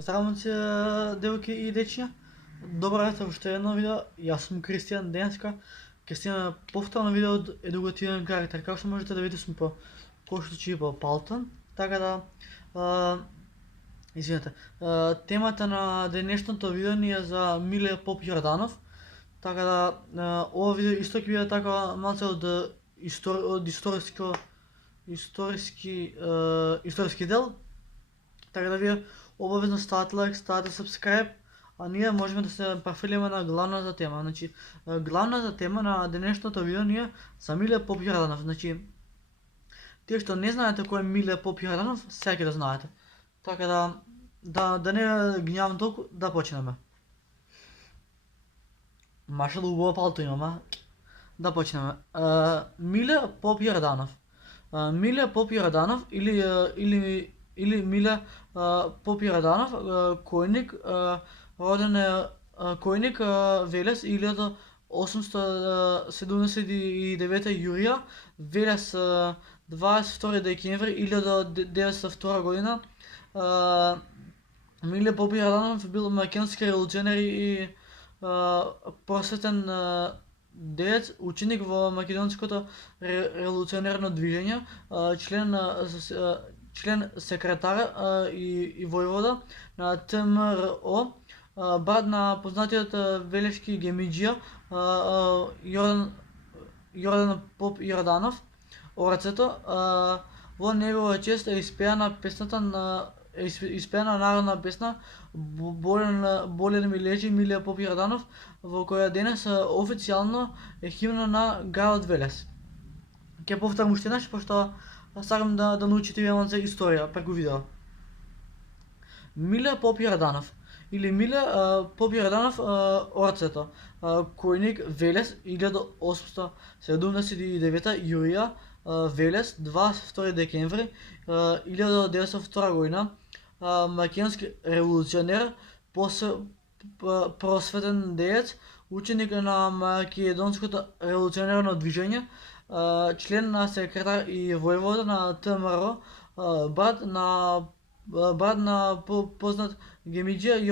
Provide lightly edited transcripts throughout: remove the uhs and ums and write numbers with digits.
Здравейте, девойки и дечиња. Добро вечер, уште едно видео. Јас сум Кристијан. Денеска ќе снимаме повторно видео од едукативен карактер. Како што можете да видите, сум по коштичи и по Палтон. Така да, извинете, темата на денешното видео ни е за Миле Поп Јорданов. Така да, ова видео исто ќе биде така малце од историски дел. Така да вие обавезно ставате лайк, ставате subscribe, а ние можеме да се префрлиме на главната тема. Значи, главната тема на денешното видео ни е за Миле Поп Јорданов. Значи, тие што не знаете кој е Миле Поп Јорданов, сега ќе да знаете. Така да не гнјавам толку, да почнеме. Машал убаво палто имам, а? Да почнеме. Миле Поп Јорданов. Миле Поп Јорданов или Миле Поп Јорданов, којник, роден е којник Велес 1879 јурија, Велес 22 декември 1902 година. Миле Поп Јорданов бил македонски револуционер и просветен деец, ученик во македонското револуционерно движење, член секретар и војвода на ТМРО, брат на познатиот велешки гемиџија Јордан Поп Јорданов, Орацето. Во негова чест е испеана народна песна Болен ми лежи Миле Поп Јорданов, во која денес официјално е химна на градот Велес. Ќе повторам уште еднаш, пошто сакам да научите вие малце историја преку видео. Миле Поп Јорданов или Миле Поп Јорданов Орцето, којник Велес 1879 јурија, Велес 22 декември 1902 година, македонски револуционер, просветен деец, ученик на македонското револуционерно движење, член на секретар и војвода на ТМРО, брат на познат гемиџија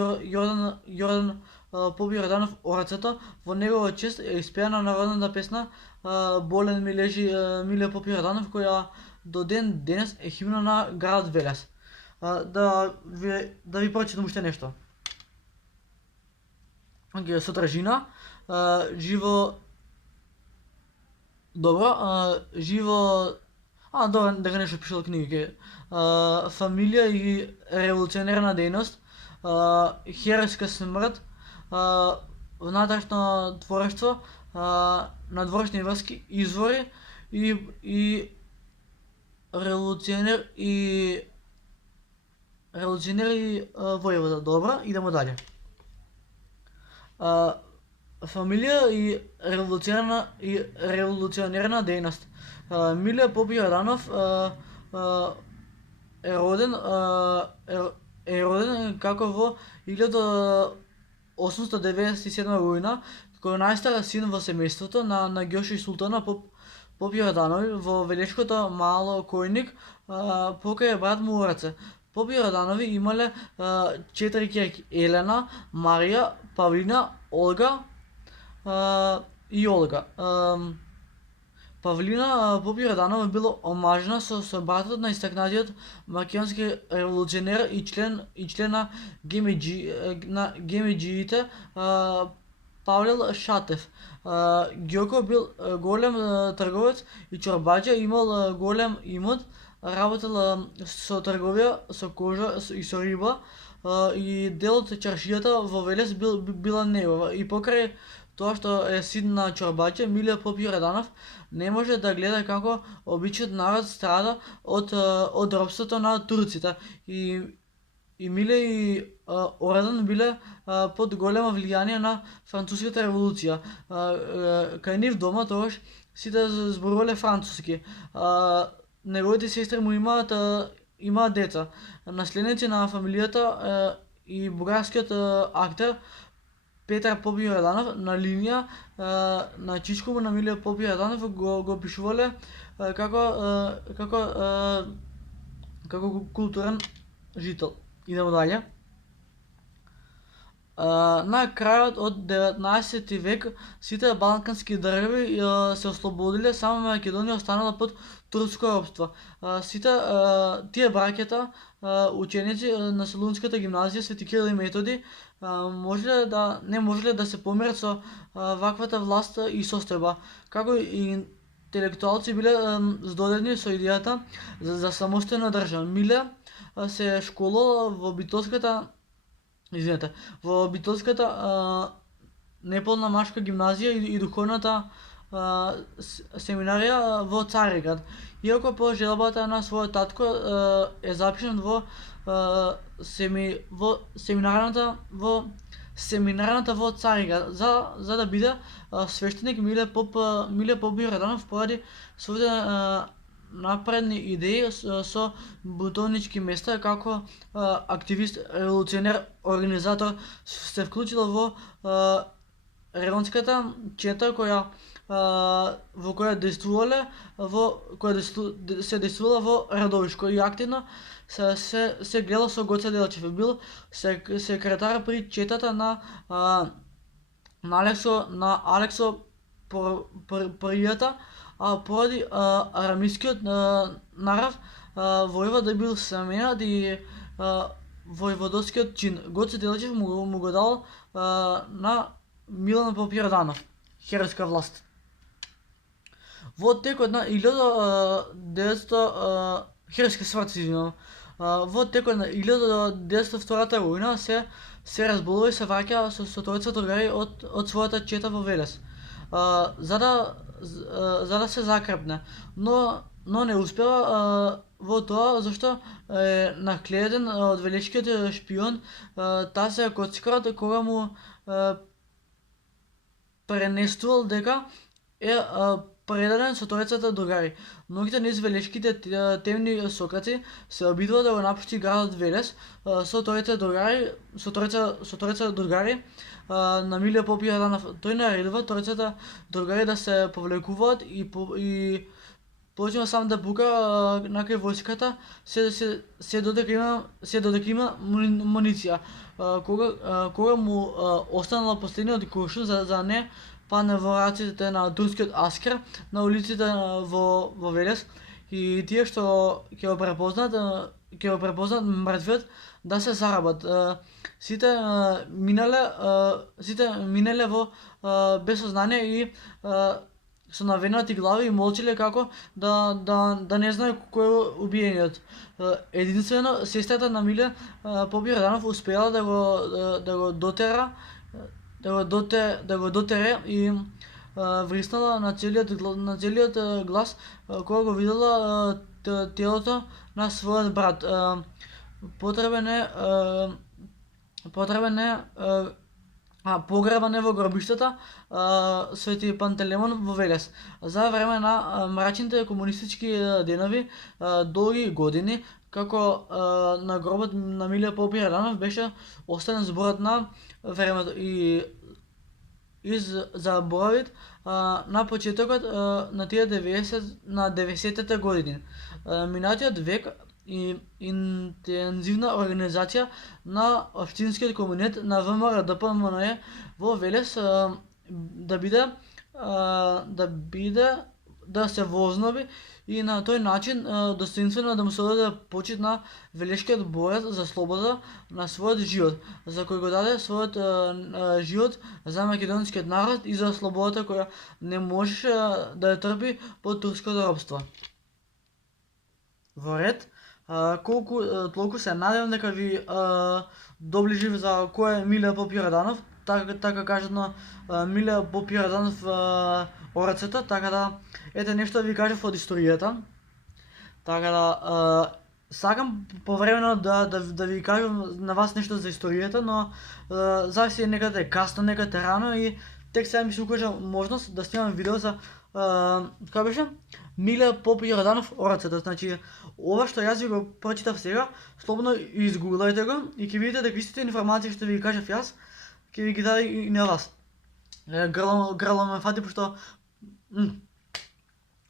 Јордан Поп Јорданов Орацето. Во негова чест е испеана народната песна Болен ми лежи Миле Поп Јорданов, која до ден денес е химна на градот Велес. Да ви прочитам уште нешто. Содржина. Живо... Добро, живо... добро, дека нешто пишал книги. Фамилија и револуционерна дејност, херојска смрт, внатрешно творештво, надворешни врски, извори и револуционер и војвода. Добро, идемо дале. Фамилија и револуционерна дејност. Миле Поп Јорданов е роден како во 1897 година, кој е најстар син во семејството на Ѓоши Султана Поп Јорданови во Велешкото мало којник, покрај брат му Ораце. Поп Јорданови имале 4 ќерки: Елена, Марија, Павлина, Олга и Олга. Павлина Поп Јорданова била омажена со братот на истакнатиот македонски револуционер и член на гемиџиите Павлел Шатев. Ѓоко бил голем трговец и чорбаџа, имал голем имот, работел со трговија со кожа и со риба, и дел од чаршијата во Велес била негова. И покрај тоа што е син на чорбаџа, Миле Поп Јорданов не може да гледа како обичниот народ страда од робството на турците. И Миле и Орадан биле под големо влијание на француската револуција. Кај нив дома тогаш сите зборувале француски. Неговите сестри му имаат деца. Наследници на фамилијата и бугарскиот актер Петар Поп Јорданов на линија на чичко му на Миле Поп Јорданов го пишувале како културен жител. Идемо дале. На крајот од 19 век сите балкански држави се ослободиле, само Македонија останала под турско робство. Сите тие браќата, ученици на Солунската гимназија Свети Кирил и Методи, не можеле да се помират со ваквата власт и состојба, како и интелектуалци биле здодени со идејата за самостојна држава. Миле се школувала во Битолската неполна машка гимназија и духовната семинарија во Цариград. Иако по желбата на својот татко е запишан во семинарната во Цариград за да биде свештеник. Миле Поп Јорданов поради своите напредни идеи со бунтовнички места како активист, револуционер, организатор се вклучил во Реонската чета во која се действувала во Радовишко и активно се гледал со Гоце Делчев. Бил секретар при четата на Алексо Првијата, поради арамискиот нарав војвода бил сменат и војводскиот чин. Гоце Делчев му го дал на Милан Поп Јорданов херойска власт. Во текот на 1902 година се разболува и се враќа со тројца другари од својата чета во Велес, за да се закрепне, но не успева во тоа зашто е нагледен од велешкиот шпион Тасе Коцкарот, кога му пренесувал дека е предаден со тројцата другари. Многите низ велешките темни сокраци се обидува да го напушти градот Велес со тројца другари на Миле Поп Јорданов. Тој наредува тројцата другари да се повлекуваат и почнува сам да пука накај војската се додека има муниција. Кога му останала последниот куршум за не падне во раците на турскиот аскер на улиците во Велес, и тие што ќе го препознат мртвиот да се зарабат. Сите минеле во безсознание и со навенати глави и молчеле како да не знае кој е убиениот. Единствено сестрата на Миле Поп Јорданов успеала да го дотере и вриснала на целиот глас кога го видела телото на својот брат. Потребен е погребан е во гробиштата Свети Пантелеймон во Велес. За време на мрачните комунистички денови, долги години, како на гробот на Миле Поп Јорданов беше оставен зборот на времето и заборавит на почетокот на тие 90-те години. Минатиот век и интензивна организација на општинскиот комитет на ВМРО ДПМНЕ во Велес да се вознови и на тој начин достоинствено да му се одаде почит на велешкиот борец за слобода на својот живот, за кој го даде својот живот за македонскиот народ и за слободата која не можеше да ја трпи под турското робство. Во ред, толку се надевам дека ви доближив за кој е Миле Поп Јорданов, така кажано Миле Поп Јорданов орацата, така да ете нешто ви кажав од историјата. Така да сакам повремено да ви кажам на вас нешто за историјата, но зависи некаде касно, некаде рано и тек сега ми се укажа можност да снимам видео за како беше? Миле Поп Јорданов орацата. Значи, ова што јас ви го прочитав сега, слободно изгуглајте го и ќе видите дека истите информации што ви кажав јас, ќе ви ги даде и на вас. Грло ме фати, пошто...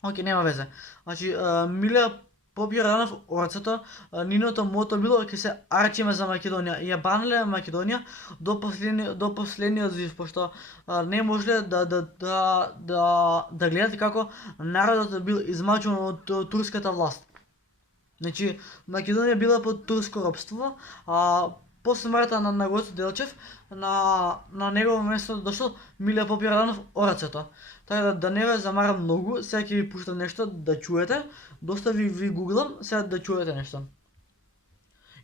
Океј, нема везе. Значи, Миле Поп Јорданов орцето, ниното мото било ќе се арчиме за Македонија. Ја бранеле Македонија до последниот зив, пошто не можеле да гледат како народот бил измачен од турската власт. Значи, Македонија била под турско робство, а по смртта на Гоце Делчев, на негово место дошол Миле Поп Јорданов орцето. Така да не ве замарам многу, сега ќе ви пуштам нешто да чуете, доста ви гуглам, сега да чуете нешто.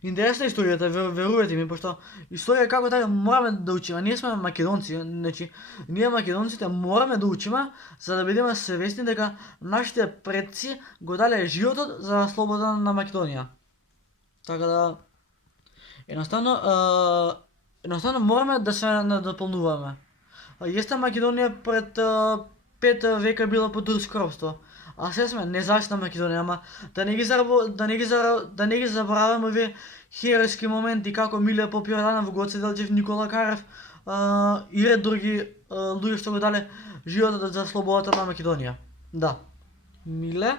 Интересна историјата, верувате ми, пошто историја како така мораме да учиме. Ние сме македонци, значи ние македонците мораме да учиме за да бидеме свесни дека нашите предци го дале животот за слобода на Македонија. Така да едноставно мораме да се надополнуваме. Јесте Македонија пред 5 века била под турско робство. А се сме независна Македонија, ама да не ги забораваме овие херојски моменти како Миле Поп Јорданов, Гоце Делчев, Никола Карев и ред други луѓе што го дале животот за слободата на Македонија. Да. Миле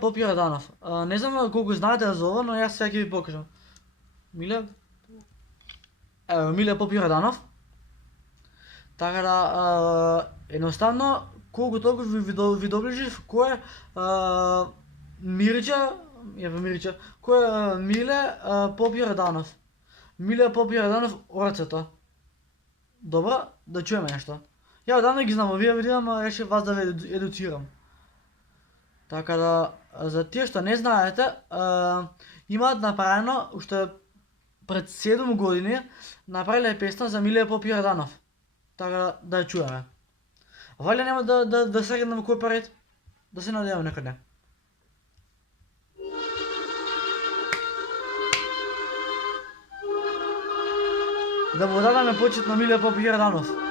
Поп Јорданов. Не знам колку знаете за ова, но јас сега ќе ви покажам. Миле Поп Јорданов. Така да, едноставно, колку толку ви доближив кој е Миле Поп Јорданов. Миле Поп Јорданов орцето. Добро, да чуеме нешто. Ја одамна ги знам овие видеа, ама решив вас да ве едуцирам. Така да, за тие што не знаете, имаат направено уште пред 7 години направиле песна за Миле Поп Јорданов. Така да ја чуеме. Валја нема да сегнеме кој парет, да се надеваме некаде. Да му дадеме почит на Миле Поп Јорданов.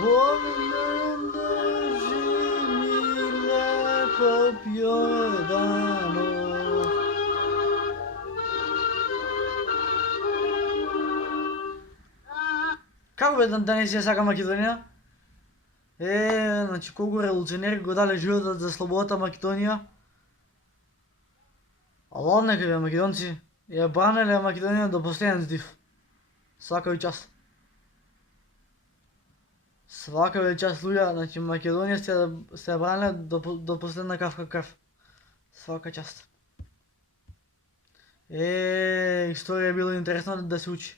Богдан държи Миле Поп Јорданов. Како бе да не си ја сака Македонија? Значи колку револуционери го дале животот за слободата Македонија. Ала нека бе македонци, ја бранеле Македонија до последен див. Свака ви час. Свака ви час луѓе, значи Македонија се бранеле до последна капка крв. Свака част. Историја е било интересно да се учи.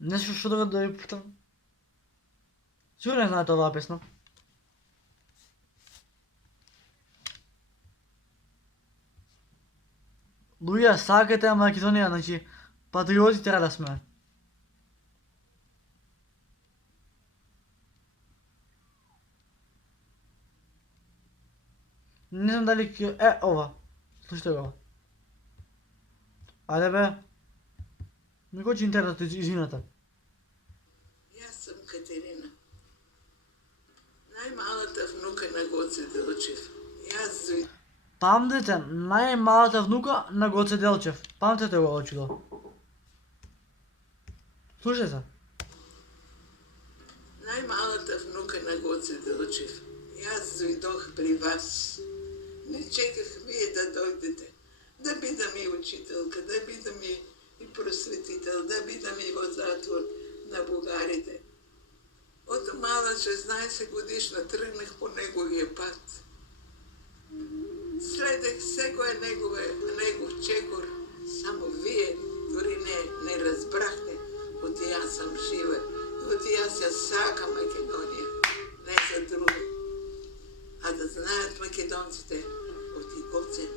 Нешто што друго да ви питам. Сигурно не знаете оваа песна. Луѓе, сакате Македонија, значи патриоти треба да сме. Не знам дали ќе... ова. Слушајте го. Ајде бе. Ми кочи интернет, извинете. Јас сум Катерина. Најмалата внука на Гоце Делчев. Јас Памтете, најмалата внука на Гоце Делчев. Памтете го очило. Слушајте. Најмалата внука на Гоце Делчев. Јас дојдох при вас. Не чеках вие да дојдете. Да бидам и учителка, да бидам и просветител, да бидам и во затвор на бугарите. Од мала 16 годишна тргнах по неговиот пат. Напоследък всеко е негов чекор, само вие дори не разбрахте, от аз съм жива, от аз я сака Македония, не за друго. А да знаят македонците, от и Гоце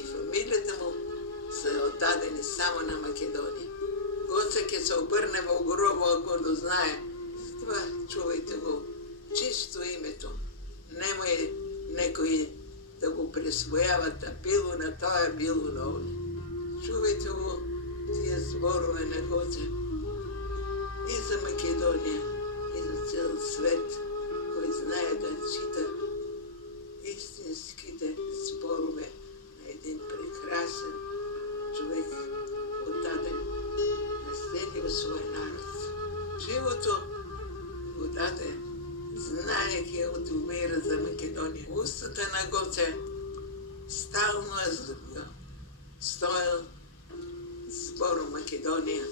и фамилията му са отдадени само на Македония. Гоце ке се обърне в гроба, ако го знае. Това чувайте го, чисто името. Нема е некой да го присвояват, а било на тоя, било на оне. Чувайте го тия зборове на Гоце и за Македония, и за цял свет, кой знае да чита истинските зборове на един прекрасен човек, отдаден на целия свой народ. Живото го даде, знаеки от умира за Македония. Устата на Гоце стално стоял зборо Македония.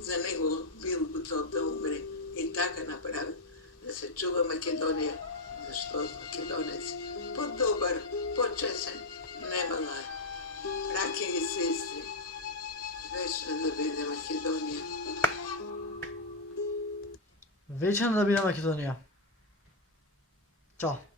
За него бил готов да умре и така направи, да се чува Македония, защото македонец по-добър, по-честен немала е. Браки и сестри, вечна да биде Македония. Вечна да биде Македония. Чао.